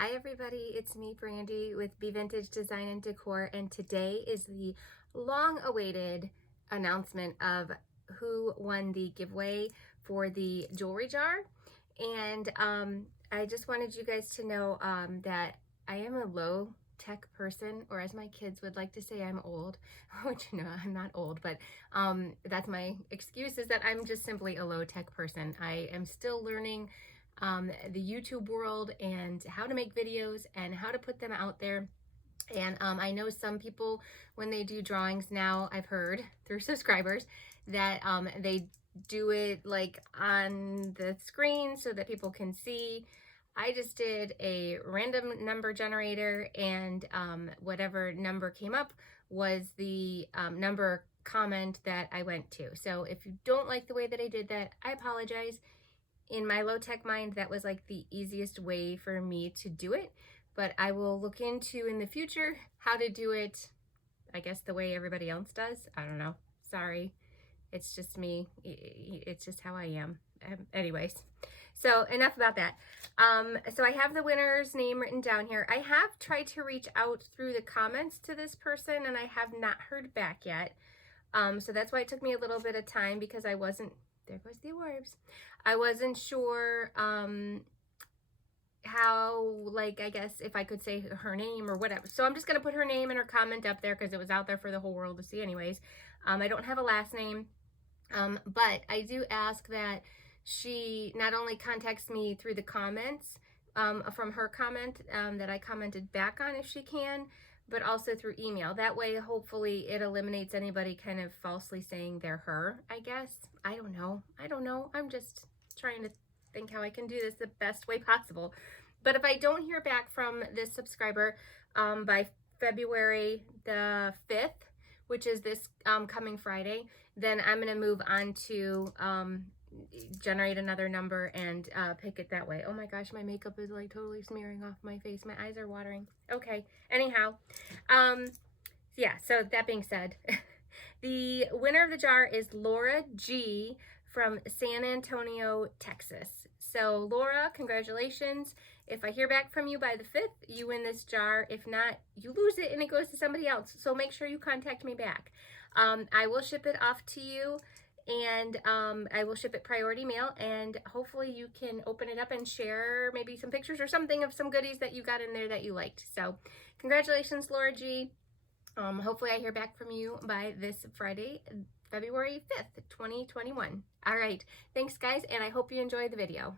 Hi everybody, it's me Brandy with Be Vintage Design and Decor, and today is the long-awaited announcement of who won the giveaway for the jewelry jar. And I just wanted you guys to know that I am a low tech person, or as my kids would like to say, I'm old, which no, I'm not old, but that's my excuse, is that I'm just simply a low tech person. I am still learning the YouTube world and how to make videos and how to put them out there. And I know some people, when they do drawings now, I've heard through subscribers that they do it like on the screen so that people can see. I just did a random number generator, and whatever number came up was the number comment that I went to. So if you don't like the way that I did that, I apologize. In my low tech mind, that was like the easiest way for me to do it, but I will look into in the future how to do it, I guess the way everybody else does. I don't know. Sorry. It's just me. It's just how I am. Anyways, so enough about that. So I have the winner's name written down here. I have tried to reach out through the comments to this person, and I have not heard back yet. So that's why it took me a little bit of time, because I wasn't, there goes the orbs. I wasn't sure how, like, I guess if I could say her name or whatever. So I'm just going to put her name and her comment up there because it was out there for the whole world to see anyways. I don't have a last name, but I do ask that she not only contacts me through the comments from her comment that I commented back on if she can, but also through email. That way, hopefully, it eliminates anybody kind of falsely saying they're her, I guess. I don't know. I'm just trying to think how I can do this the best way possible. But if I don't hear back from this subscriber by February the 5th, which is this coming Friday, then I'm going to move on to generate another number and pick it that way. Oh my gosh, my makeup is like totally smearing off my face. My eyes are watering. Okay, anyhow, yeah, so that being said, the winner of the jar is Laura G from San Antonio, Texas. So Laura, congratulations. If I hear back from you by the 5th, you win this jar. If not, you lose it and it goes to somebody else. So make sure you contact me back. I will ship it off to you, and I will ship it priority mail, and hopefully you can open it up and share maybe some pictures or something of some goodies that you got in there that you liked. So congratulations, Laura G. Hopefully I hear back from you by this Friday, February 5th, 2021. All right, thanks guys, and I hope you enjoyed the video.